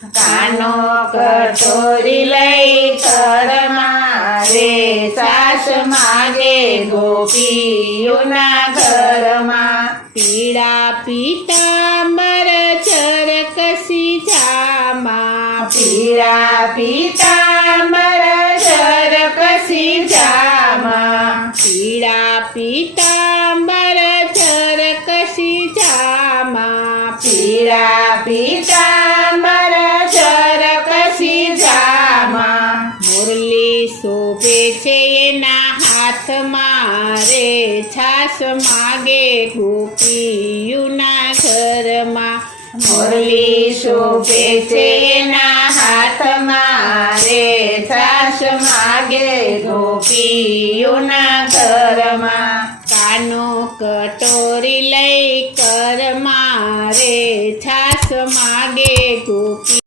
કાનો કટોરી લઈ ઘરમાં રે છાશ માગે ગોપીઓના ઘરમાં પીળા પીતાંબર ચરકસી જામા પીળા પીતાંબર ચરકસી જામા પીળા પીતાંબર ચરકસી જામા પીળા પીતાંબર ચરકસી જામા મુરલી શોભે છે એના હાથમાં રે છાશ માગે ગોપીઓના ઘરમાં મુરલી શોભે છે એના હાથમાં રે છાશ માગે ગોપીઓના ઘરમાં કાનો કટોરી લઈ ઘરમાં રે છાશ માગે